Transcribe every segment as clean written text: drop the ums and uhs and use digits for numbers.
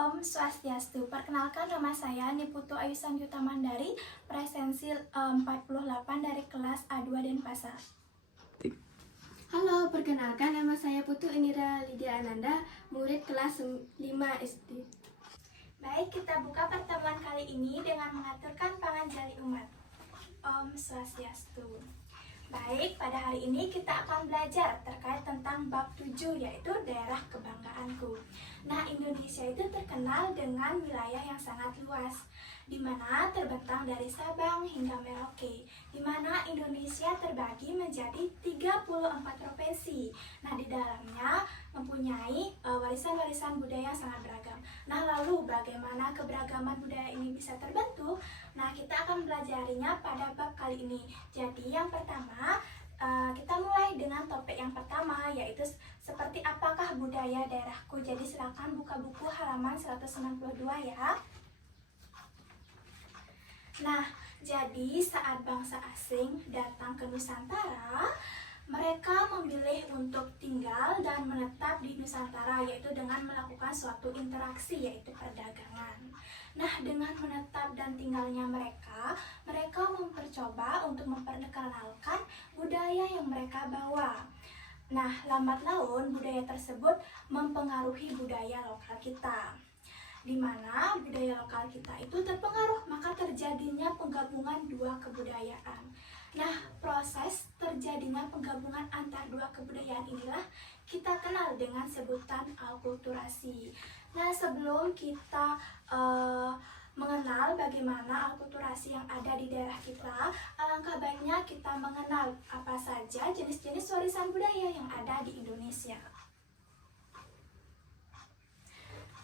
Om Swastiastu. Perkenalkan, nama saya Niputu Ayu Sanjuta Mandari, presensi 48 dari kelas A2 Denpasar. Halo, perkenalkan nama saya Putu Indira Lydia Ananda, murid kelas 5 SD. Baik, kita buka pertemuan kali ini dengan mengaturkan panganjali umat. Om Swastiastu. Baik, pada hari ini kita akan belajar terkait tentang bab 7, yaitu daerah kebanggaanku. Nah, Indonesia itu terkenal dengan wilayah yang sangat luas, di mana terbentang dari Sabang hingga Merauke, di mana Indonesia terbagi menjadi 34 provinsi. Nah, di dalamnya mempunyai warisan-warisan budaya yang sangat beragam. Nah, lalu bagaimana keberagaman budaya ini bisa terbentuk? Nah, kita akan belajarinya pada bab kali ini. Jadi, yang pertama, kita mulai dengan topik yang pertama, yaitu seperti apakah budaya daerahku. Jadi, silakan buka buku halaman 192 ya. Nah, jadi saat bangsa asing datang ke Nusantara, mereka memilih untuk tinggal dan menetap di Nusantara, yaitu dengan melakukan suatu interaksi, yaitu perdagangan. Nah, dengan menetap dan tinggalnya mereka mempercoba untuk memperkenalkan budaya yang mereka bawa. Nah, lambat laun budaya tersebut mempengaruhi budaya lokal kita, di mana budaya lokal kita itu terpengaruh, maka terjadinya penggabungan dua kebudayaan. Nah, proses terjadinya penggabungan antar dua kebudayaan inilah kita kenal dengan sebutan alkulturasi. Nah, sebelum kita mengenal bagaimana alkulturasi yang ada di daerah kita, alangkah baiknya kita mengenal apa saja jenis-jenis warisan budaya yang ada di Indonesia.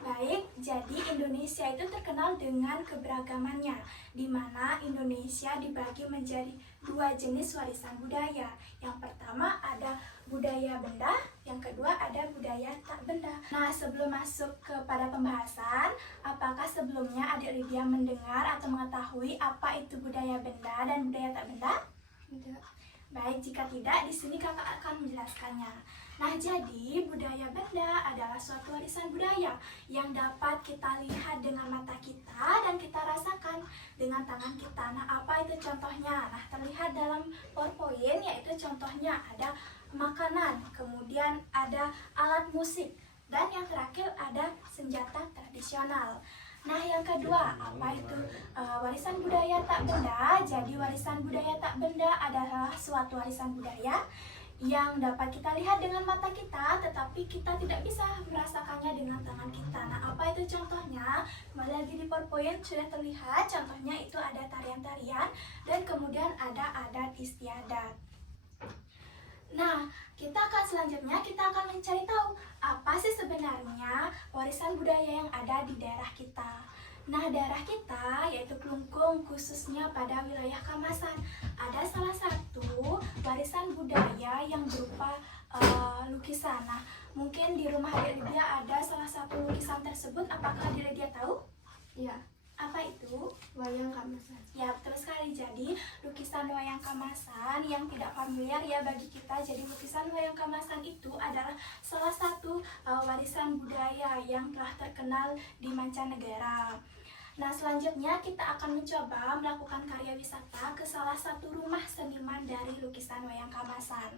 Baik, jadi Indonesia itu terkenal dengan keberagamannya, di mana Indonesia dibagi menjadi dua jenis warisan budaya. Yang pertama ada budaya benda, yang kedua ada budaya tak benda. Nah, sebelum masuk kepada pembahasan, apakah sebelumnya Adik Lydia mendengar atau mengetahui apa itu budaya benda dan budaya tak benda? Tidak. Baik, jika tidak, di sini kakak akan menjelaskannya. Nah, jadi budaya benda adalah suatu warisan budaya yang dapat kita lihat dengan mata kita dan kita rasakan dengan tangan kita. Nah, apa itu contohnya? Nah, terlihat dalam PowerPoint, yaitu contohnya ada makanan, kemudian ada alat musik, dan yang terakhir ada senjata tradisional. Nah, yang kedua, apa itu warisan budaya tak benda? Jadi, warisan budaya tak benda adalah suatu warisan budaya yang dapat kita lihat dengan mata kita, tetapi kita tidak bisa merasakannya dengan tangan kita. Nah, apa itu contohnya? Kembali lagi di PowerPoint sudah terlihat, contohnya itu ada tarian-tarian dan kemudian ada adat istiadat. Nah, selanjutnya kita akan mencari tahu apa sih sebenarnya warisan budaya yang ada di daerah kita. Nah, daerah kita yaitu Klungkung, khususnya pada wilayah Kamasan, ada salah satu warisan budaya yang berupa lukisan. Nah, mungkin di rumah Adik Lydia ada salah satu lukisan tersebut. Apakah Adik Lydia tahu? Ya, Apa itu? wayang kamasan. Ya, betul sekali. Jadi, lukisan wayang kamasan yang tidak familiar ya bagi kita. Jadi, lukisan wayang kamasan itu adalah salah satu warisan budaya yang telah terkenal di mancanegara. Nah, selanjutnya kita akan mencoba melakukan karya wisata ke salah satu rumah seniman dari lukisan wayang kamasan.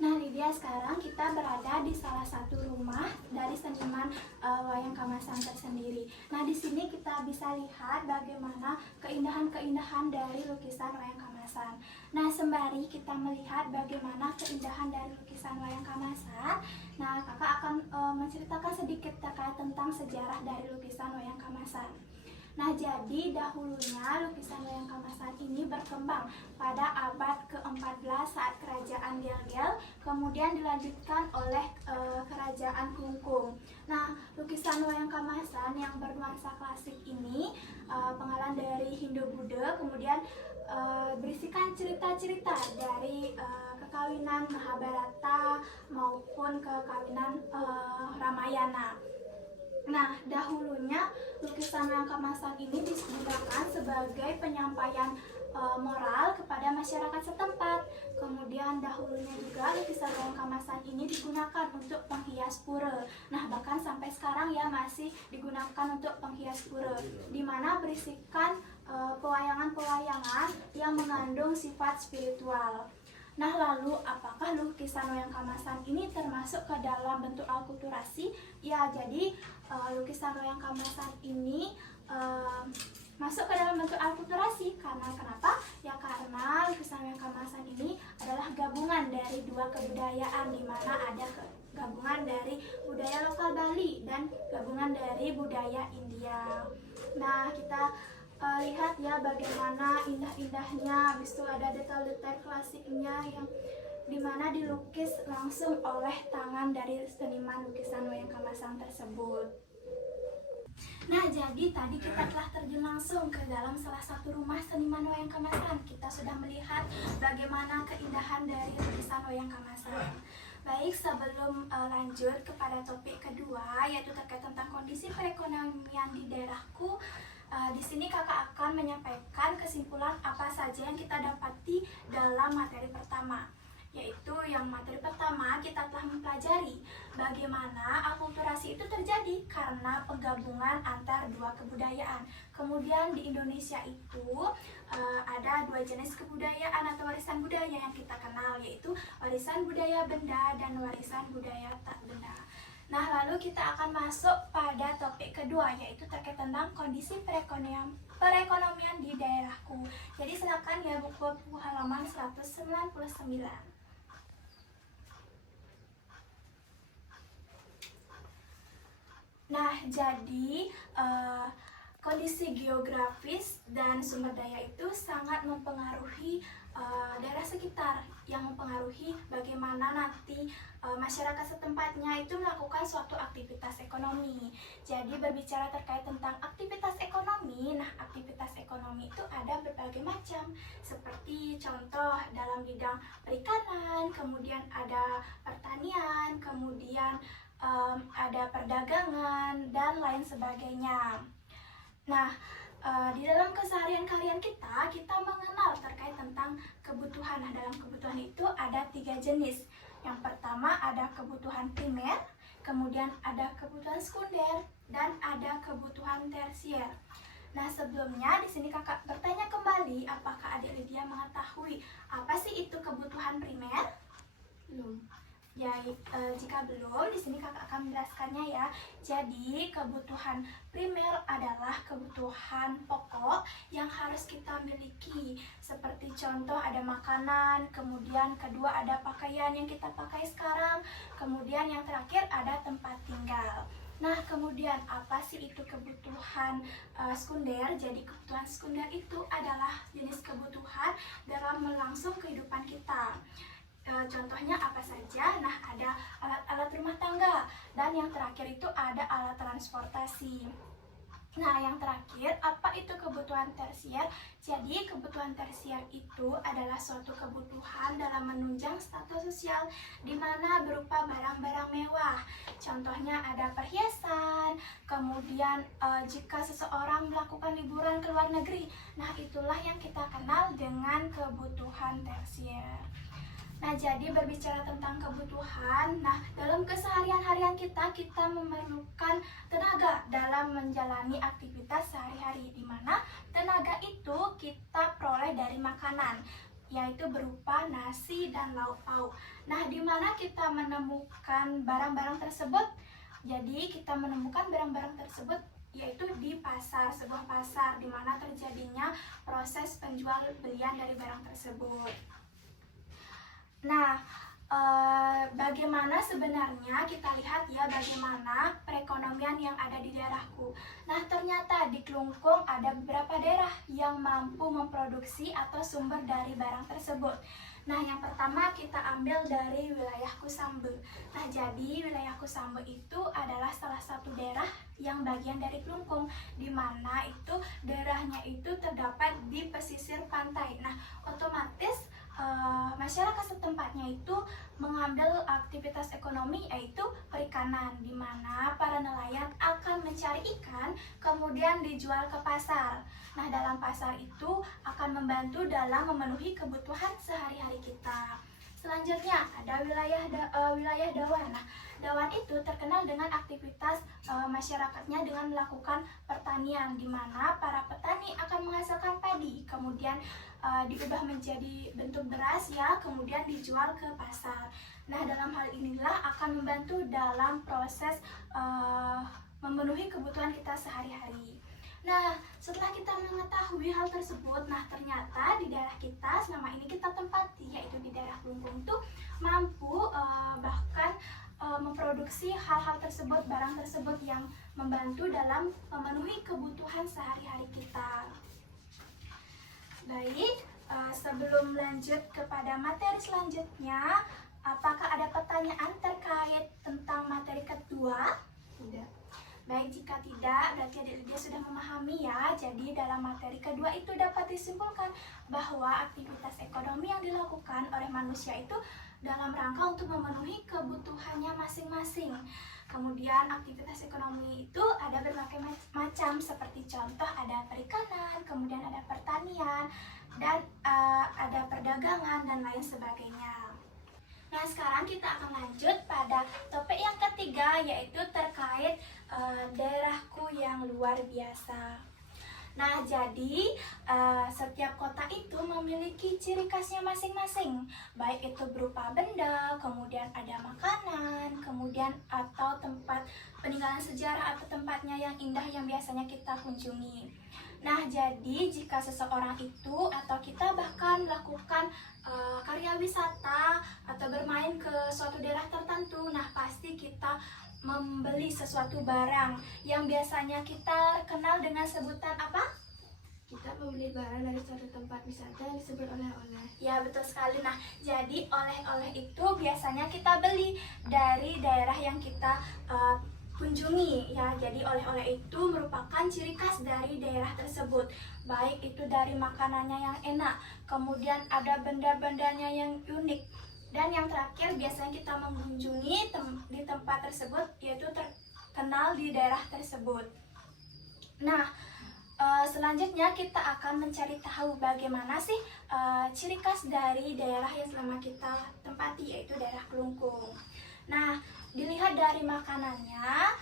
Nah, Lydia, sekarang kita berada di salah satu rumah dari seniman wayang kamasan tersendiri. Nah, di sini kita bisa lihat bagaimana keindahan-keindahan dari lukisan wayang kamasan. Nah, sembari kita melihat bagaimana keindahan dari lukisan wayang kamasan, nah, kakak akan menceritakan sedikit terkait tentang sejarah dari lukisan wayang kamasan. Nah, jadi dahulunya lukisan wayang kamasan ini berkembang pada abad ke-14 saat kerajaan Gel-Gel, kemudian dilanjutkan oleh kerajaan Klungkung. Nah, lukisan wayang kamasan yang bernuansa klasik ini penggalan dari Hindu-Buddha, kemudian berisikan cerita-cerita dari kekawinan Mahabharata maupun kekawinan Ramayana. Nah, dahulunya lukisan wayang kamasan ini digunakan sebagai penyampaian moral kepada masyarakat setempat. Kemudian dahulunya juga lukisan wayang kemasan ini digunakan untuk penghias pura. Nah, bahkan sampai sekarang ya masih digunakan untuk penghias pura, di mana berisikan pewayangan-pewayangan yang mengandung sifat spiritual. Nah, lalu apakah lukisan wayang kemasan ini termasuk ke dalam bentuk akulturasi? Ya, jadi lukisan wayang kemasan ini masuk ke dalam bentuk akulturasi. Karena kenapa? Ya karena lukisan wayang kemasan ini adalah gabungan dari dua kebudayaan, di mana ada gabungan dari budaya lokal Bali dan gabungan dari budaya India. Nah, kita lihat ya bagaimana indah-indahnya, habis itu ada detail-detail klasiknya yang dimana dilukis langsung oleh tangan dari seniman lukisan wayang kemasan tersebut. Nah, jadi tadi kita telah terjun langsung ke dalam salah satu rumah seniman wayang kemasan. Kita sudah melihat bagaimana keindahan dari lukisan wayang kemasan. Baik, sebelum lanjut kepada topik kedua, yaitu terkait tentang kondisi perekonomian di daerahku, di sini kakak akan menyampaikan kesimpulan apa saja yang kita dapati dalam materi pertama. Yaitu yang materi pertama kita telah mempelajari bagaimana akulturasi itu terjadi karena penggabungan antar dua kebudayaan. Kemudian di Indonesia itu ada dua jenis kebudayaan atau warisan budaya yang kita kenal, yaitu warisan budaya benda dan warisan budaya tak benda. Nah, lalu kita akan masuk pada topik kedua, yaitu terkait tentang kondisi perekonomian di daerahku. Jadi silakan ya buku halaman 199. Nah, jadi kondisi geografis dan sumber daya itu sangat mempengaruhi daerah sekitar, yang mempengaruhi bagaimana nanti masyarakat setempatnya itu melakukan suatu aktivitas ekonomi. Jadi berbicara terkait tentang aktivitas ekonomi, nah aktivitas ekonomi itu ada berbagai macam, seperti contoh dalam bidang perikanan, kemudian ada pertanian, kemudian ada perdagangan dan lain sebagainya. Nah, di dalam keseharian kalian kita mengenal terkait tentang kebutuhan. Nah, dalam kebutuhan itu ada 3 jenis. Yang pertama ada kebutuhan primer, kemudian ada kebutuhan sekunder, dan ada kebutuhan tersier. Nah, sebelumnya di sini kakak bertanya kembali, apakah adik Lydia mengetahui apa sih itu kebutuhan primer? Belum. Ya, jika belum, di sini kakak akan menjelaskannya ya. Jadi, kebutuhan primer adalah kebutuhan pokok yang harus kita miliki. Seperti contoh ada makanan, kemudian kedua ada pakaian yang kita pakai sekarang, kemudian yang terakhir ada tempat tinggal. Nah, kemudian apa sih itu kebutuhan sekunder? Jadi kebutuhan sekunder itu adalah jenis kebutuhan dalam melangsung kehidupan kita. Contohnya apa saja? Nah, ada alat-alat rumah tangga, dan yang terakhir itu ada alat transportasi. Nah, yang terakhir, apa itu kebutuhan tersier? Jadi, kebutuhan tersier itu adalah suatu kebutuhan dalam menunjang status sosial, di mana berupa barang-barang mewah. Contohnya ada perhiasan, kemudian jika seseorang melakukan liburan ke luar negeri, nah itulah yang kita kenal dengan kebutuhan tersier. Nah, jadi berbicara tentang kebutuhan, nah dalam keseharian harian kita memerlukan tenaga dalam menjalani aktivitas sehari-hari, di mana tenaga itu kita peroleh dari makanan, yaitu berupa nasi dan lauk pauk. Nah, di mana kita menemukan barang-barang tersebut? Jadi kita menemukan barang-barang tersebut yaitu di pasar, sebuah pasar di mana terjadinya proses penjual belian dari barang tersebut. Nah, bagaimana sebenarnya kita lihat ya bagaimana perekonomian yang ada di daerahku. Nah, ternyata di Klungkung ada beberapa daerah yang mampu memproduksi atau sumber dari barang tersebut. Nah, yang pertama kita ambil dari wilayah Kusambe. Nah, jadi wilayah Kusambe itu adalah salah satu daerah yang bagian dari Klungkung, di mana itu daerahnya itu terdapat di pesisir pantai. Nah, otomatis masyarakat setempatnya itu mengambil aktivitas ekonomi yaitu perikanan, di mana para nelayan akan mencari ikan kemudian dijual ke pasar. Nah, dalam pasar itu akan membantu dalam memenuhi kebutuhan sehari-hari kita. Selanjutnya ada wilayah Dawan. Nah, Dawan itu terkenal dengan aktivitas masyarakatnya dengan melakukan pertanian, di mana para petani akan menghasilkan padi, kemudian diubah menjadi bentuk beras ya, kemudian dijual ke pasar. Nah, dalam hal inilah akan membantu dalam proses memenuhi kebutuhan kita sehari-hari. Nah, setelah kita mengetahui hal tersebut, nah ternyata di daerah kita selama ini kita tempati, yaitu di daerah Klungkung tuh mampu bahkan memproduksi hal-hal tersebut, barang tersebut yang membantu dalam memenuhi kebutuhan sehari-hari kita. Baik, sebelum lanjut kepada materi selanjutnya, apakah ada pertanyaan terkait tentang materi kedua? Tidak. Baik, jika tidak, berarti adik Lydia sudah memahami ya. Jadi dalam materi kedua itu dapat disimpulkan bahwa aktivitas ekonomi yang dilakukan oleh manusia itu dalam rangka untuk memenuhi kebutuhannya masing-masing. Kemudian aktivitas ekonomi itu ada berbagai macam, seperti contoh ada perikanan, kemudian ada pertanian, dan ada perdagangan dan lain sebagainya. Nah, sekarang kita akan lanjut pada topik yang ketiga, yaitu terkait daerahku yang luar biasa. Nah, jadi setiap kota itu memiliki ciri khasnya masing-masing, baik itu berupa benda, kemudian ada makanan, kemudian atau tempat peninggalan sejarah atau tempatnya yang indah yang biasanya kita kunjungi. Nah, jadi jika seseorang itu atau kita bahkan melakukan karya wisata atau bermain ke suatu daerah tertentu, nah pasti kita membeli sesuatu barang yang biasanya kita kenal dengan sebutan apa? Kita membeli barang dari suatu tempat wisata yang disebut oleh-oleh. Ya, betul sekali. Nah, jadi oleh-oleh itu biasanya kita beli dari daerah yang kita kunjungi ya. Jadi oleh-oleh itu merupakan ciri khas dari daerah tersebut, baik itu dari makanannya yang enak, kemudian ada benda-bendanya yang unik, dan yang terakhir biasanya kita mengunjungi di tempat tersebut, yaitu terkenal di daerah tersebut. Nah, selanjutnya kita akan mencari tahu bagaimana sih ciri khas dari daerah yang selama kita tempati, yaitu daerah Klungkung. Nah, dilihat dari makanannya,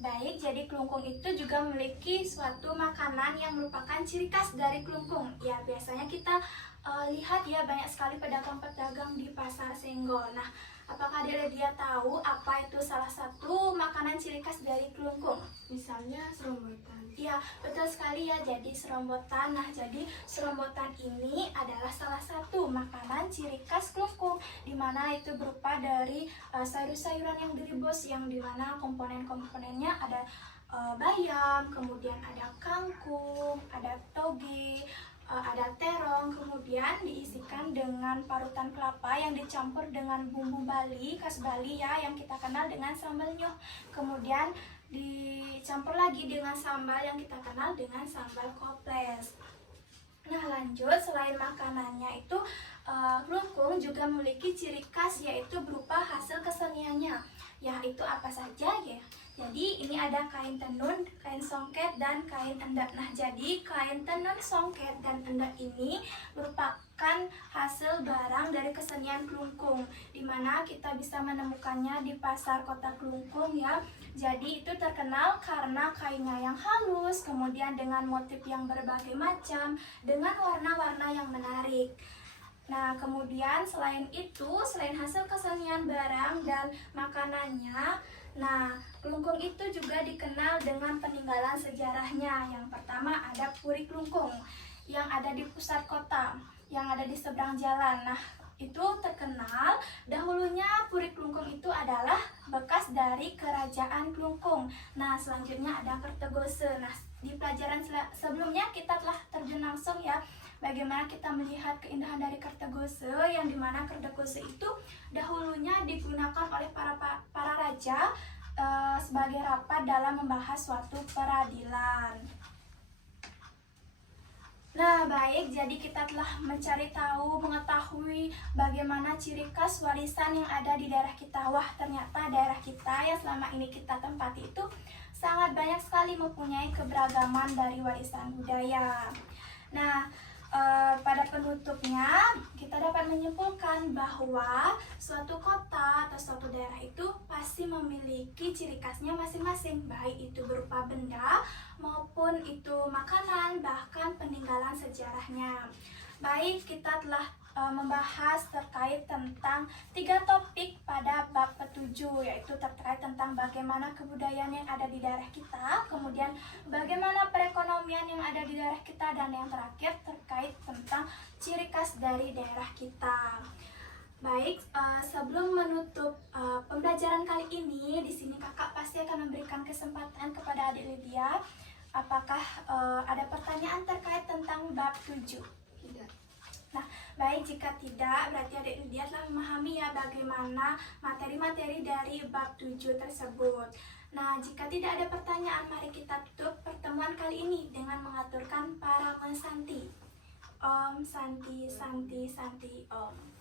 baik, jadi Klungkung itu juga memiliki suatu makanan yang merupakan ciri khas dari Klungkung. Ya, biasanya kita lihat ya banyak sekali pedagang-pedagang di pasar Senggol. Nah, apakah dia tahu apa itu salah satu makanan ciri khas dari Klungkung? Misalnya serombotan. Iya, betul sekali ya, jadi serombotan. Nah, jadi serombotan ini adalah salah satu makanan ciri khas Klungkung, di mana itu berupa dari sayur-sayuran yang direbus, yang dimana komponen-komponennya ada bayam, kemudian ada kangkung, ada toge, ada terong, kemudian diisikan dengan parutan kelapa yang dicampur dengan bumbu Bali, khas Bali ya, yang kita kenal dengan sambal nyoh. Kemudian dicampur lagi dengan sambal yang kita kenal dengan sambal koples. Nah, lanjut, selain makanannya itu Klungkung juga memiliki ciri khas, yaitu berupa hasil keseniannya. Ya, itu apa saja ya? Jadi ini ada kain tenun, kain songket, dan kain endek. Nah, jadi kain tenun, songket, dan endek ini merupakan hasil barang dari kesenian Klungkung, di mana kita bisa menemukannya di pasar kota Klungkung ya. Jadi itu terkenal karena kainnya yang halus, kemudian dengan motif yang berbagai macam, dengan warna-warna yang menarik. Nah, kemudian selain itu, selain hasil kesenian barang dan makanannya, nah, Klungkung itu juga dikenal dengan peninggalan sejarahnya. Yang pertama ada Puri Klungkung yang ada di pusat kota, yang ada di seberang jalan. Nah, itu terkenal dahulunya Puri Klungkung itu adalah bekas dari kerajaan Klungkung. Nah, selanjutnya ada Kertogose. Nah, di pelajaran sebelumnya kita telah terjun langsung ya bagaimana kita melihat keindahan dari Kertogose, yang dimana Kertogose itu dahulunya digunakan oleh para raja sebagai rapat dalam membahas suatu peradilan. Nah, baik, jadi kita telah mencari tahu, mengetahui bagaimana ciri khas warisan yang ada di daerah kita. Wah, ternyata daerah kita yang selama ini kita tempati itu sangat banyak sekali mempunyai keberagaman dari warisan budaya. Nah, pada penutupnya kita dapat menyimpulkan bahwa suatu kota atau suatu daerah itu pasti memiliki ciri khasnya masing-masing, baik itu berupa benda maupun itu makanan, bahkan peninggalan sejarahnya. Baik, kita telah membahas terkait tentang 3 topik pada bab ke-7, yaitu terkait tentang bagaimana kebudayaan yang ada di daerah kita, kemudian bagaimana perekonomian yang ada di daerah kita, dan yang terakhir terkait tentang ciri khas dari daerah kita. Baik, sebelum menutup pembelajaran kali ini, di sini kakak pasti akan memberikan kesempatan kepada adik Lydia. Apakah ada pertanyaan terkait tentang bab 7? Tidak. Nah, baik, jika tidak, berarti adik Lydia telah memahami ya bagaimana materi-materi dari bab 7 tersebut. Nah, jika tidak ada pertanyaan, mari kita tutup pertemuan kali ini dengan mengaturkan Parama Santi. Om Santi Santi Santi Om.